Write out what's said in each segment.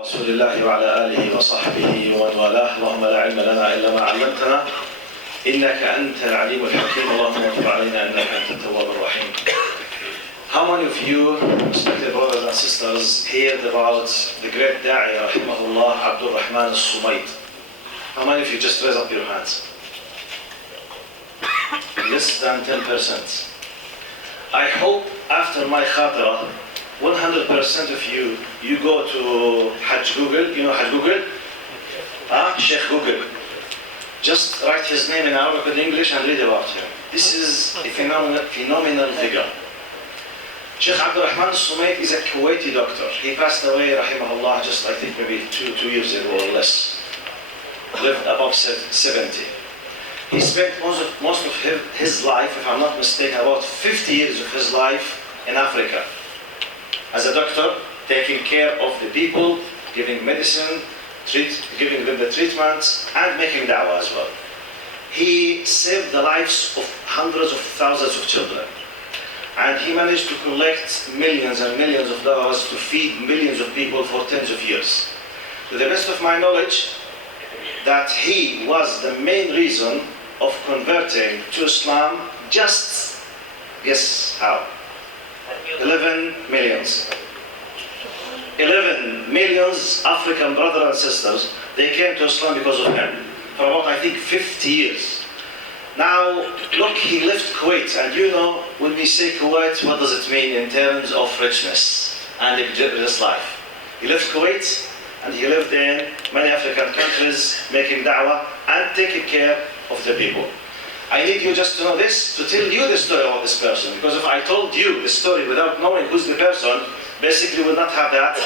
رسول الله وعلى آله وصحبه ومن والاه. اللهم لا علم لنا إلا ما علمتنا إنك أنت العليم الحكيم. اللهم تب علينا إنك أنت التواب الرحيم. How many of you, respected brothers and sisters, heard about the great da'i, rahimahullah, Abdul Rahman al-Sumayd? How many of you just raise up your hands? Less than 10%. I hope after my khatira, 100% of you go to Hajj Google. You know Hajj Google? Sheikh Google. Just write his name in Arabic and English and read about him. This is a phenomenal figure. Sheikh Abdul Rahman al-Sumayd is a Kuwaiti doctor. He passed away, rahimahullah, just I think maybe two years ago or less. Lived above 70. He spent most of his life, if I'm not mistaken, about 50 years of his life in Africa. As a doctor, taking care of the people, giving medicine, giving them the treatments, and making da'wah as well. He saved the lives of hundreds of thousands of children. And he managed to collect millions and millions of dollars to feed millions of people for tens of years. To the best of my knowledge, that he was the main reason of converting to Islam just, guess how? 11 millions. 11 millions African brothers and sisters, they came to Islam because of him. For about, I think, 50 years. Now, look, he left Kuwait, and you know, when we say Kuwait, what does it mean in terms of richness and luxurious life? He left Kuwait, and he lived in many African countries, making da'wah and taking care of the people. I need you just to know this, to tell you the story about this person, because if I told you the story without knowing who's the person, basically will not have that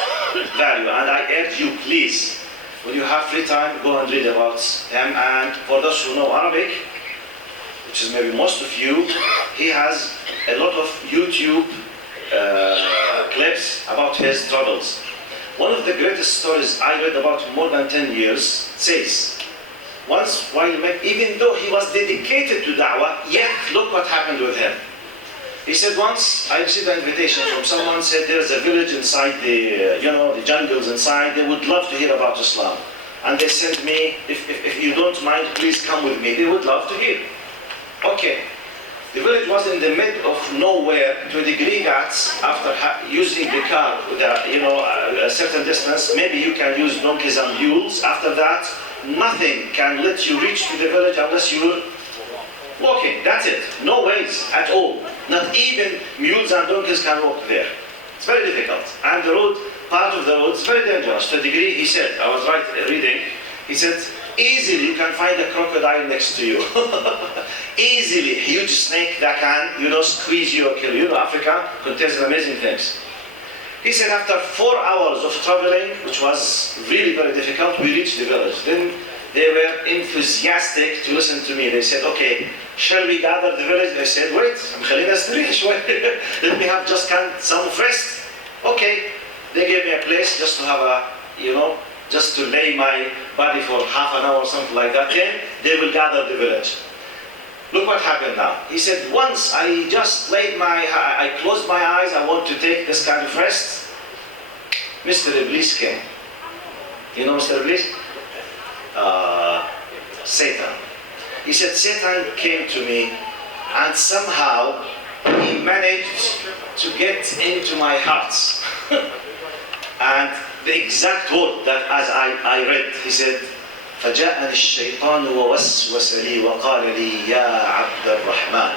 value. And I urge you, please, when you have free time, go and read about him. And for those who know Arabic, which is maybe most of you, he has a lot of YouTube clips about his travels. One of the greatest stories I read about more than 10 years says, once while even though he was dedicated to da'wah, yet look what happened with him. He said once, I received an invitation from someone, said there's a village inside the jungles inside, they would love to hear about Islam. And they sent me, if you don't mind, please come with me, they would love to hear. Okay. The village was in the mid of nowhere to a degree that after using the car with a certain distance, maybe you can use donkeys and mules. After that, nothing can let you reach to the village unless you're walking. That's it. No ways at all. Not even mules and donkeys can walk there. It's very difficult. And the road, part of the road is very dangerous. To a degree, he said, I was reading, he said, easily you can find a crocodile next to you. Easily, huge snake that can, squeeze you or kill you. Africa contains amazing things. He said after 4 hours of traveling, which was really very difficult, we reached the village. Then they were enthusiastic to listen to me. They said, okay, shall we gather the village? They said, wait, let me have just some rest. Okay, they gave me a place just to have just to lay my body for half an hour or something like that. Then they will gather the village. Look what happened now. He said, once I just I closed my eyes, I want to take this kind of rest. Mr. Iblis came. You know Mr. Iblis? Satan. He said, Satan came to me and somehow he managed to get into my heart. And the exact word that as I read, he said, فجاءني الشيطان ووسوس لي وقال لي يا عبد الرحمن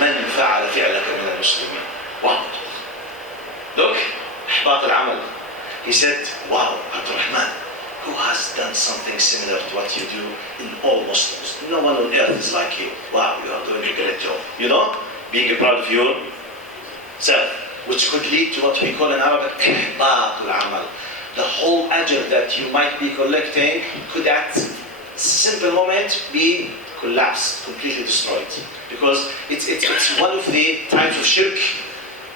من فعل فعلك من المسلمين. Wow. Look, إحباط العمل. He said, wow, Abdul Rahman, who has done something similar to what you do in all Muslims? No one on earth is like you. Wow, you are doing a great job. Being proud of yourself, which could lead to what we call in Arabic إحباط العمل. The whole ajr that you might be collecting could at simple moment be collapsed, completely destroyed. Because it's one of the types of shirk.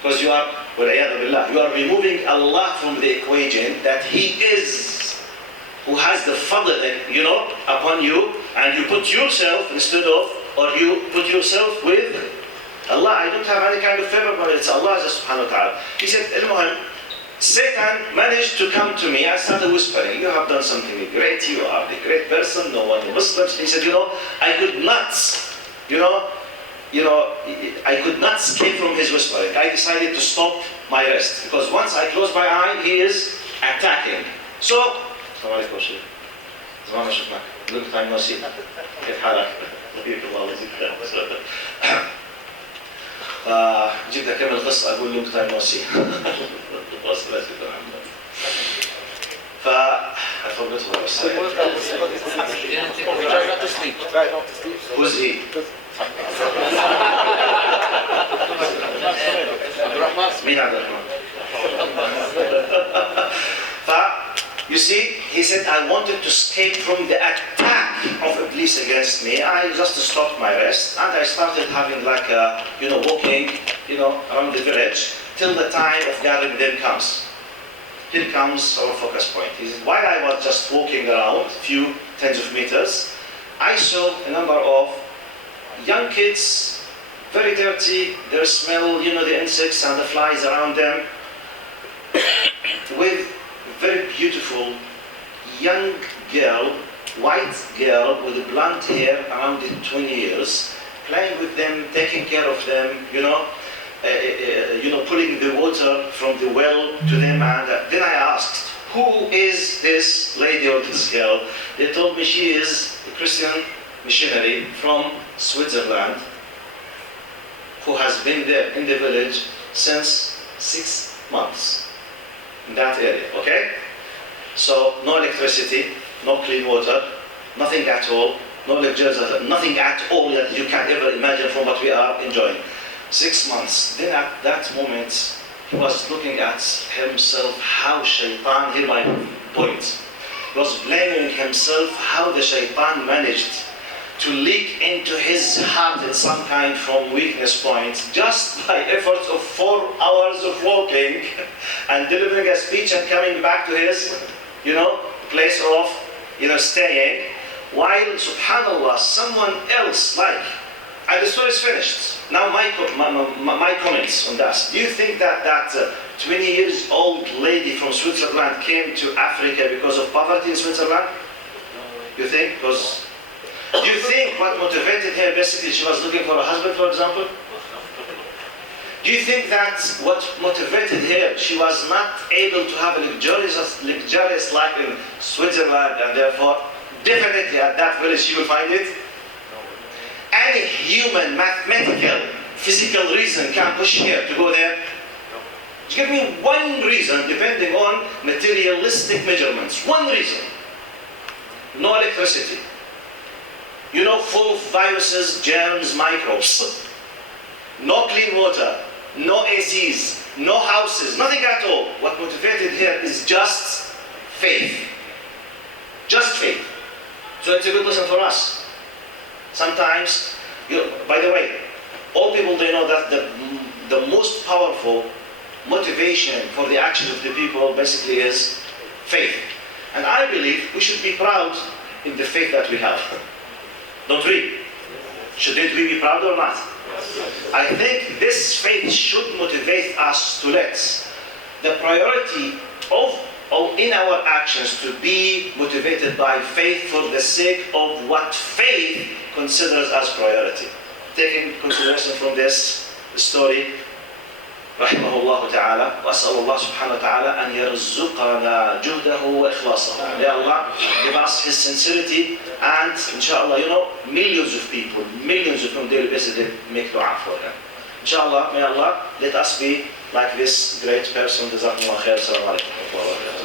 Because you are removing Allah from the equation, that He is who has the fadl, upon you, and you put yourself instead of, or you put yourself with Allah. I don't have any kind of favor, but it's Allah subhanahu wa ta'ala. He said, Satan managed to come to me and started whispering, you have done something great, you are the great person, no one Muslims. He said, I could not, I could not escape from his whispering. I decided to stop my rest, because once I close my eye, he is attacking. So, السلام عليكم شيخ. زمان ما شفناك. Long time no see. كيف حالك؟ طيب الله يجزيك خير. جبنا كمل قصة أقول long time no see. I forgot what I was saying. Try not to sleep. Try not to sleep. Who's he? مين عبد الرحمن؟ You see, he said, I wanted to escape from the attack of Iblis against me. I just stopped my rest and I started having like a, walking, around the village till the time of gathering then comes. Here comes our focus point. He said, while I was just walking around a few tens of meters, I saw a number of young kids, very dirty, their smell, the insects and the flies around them, with very beautiful young girl, white girl with blonde hair around 20 years, playing with them, taking care of them, pulling the water from the well to them. And then I asked, who is this lady or this girl? They told me she is a Christian missionary from Switzerland who has been there in the village since 6 months. In that area, okay? So no electricity, no clean water, nothing at all, no lectures, nothing at all that you can ever imagine from what we are enjoying. 6 months. Then at that moment, he was looking at himself, how shaitan, hear my point. He was blaming himself how the shaitan managed to leak into his heart in some kind from weakness point just by efforts of 4 hours of walking and delivering a speech and coming back to his, place of, staying, while, subhanallah, someone else and the story is finished. Now my comments on that. Do you think that 20 years old lady from Switzerland came to Africa because of poverty in Switzerland? You think? Because do you think what motivated her, basically she was looking for a husband, for example? Do you think that what motivated her, she was not able to have a luxurious life in Switzerland, and therefore definitely at that village she will find it? Any human, mathematical, physical reason can push her to go there? Give me one reason depending on materialistic measurements. One reason. No electricity. Full of viruses, germs, microbes. No clean water, no ACs, no houses, nothing at all. What motivated here is just faith. Just faith. So it's a good lesson for us. Sometimes, by the way, all people, they know that the most powerful motivation for the action of the people basically is faith. And I believe we should be proud in the faith that we have. Don't we? Shouldn't we be proud or not? I think this faith should motivate us to let the priority in our actions to be motivated by faith for the sake of what faith considers as priority. Taking consideration from this story, رحمه الله تعالى, وأسأل الله سبحانه وتعالى أن يرزقنا جهده وإخلاصه. May Allah give us His sincerity, and inshallah, millions of people, millions of them daily basis, they make dua for Him. Inshallah, may Allah let us be like this great person. جزاكم الله خير. السلام عليكم ورحمة الله وبركاته.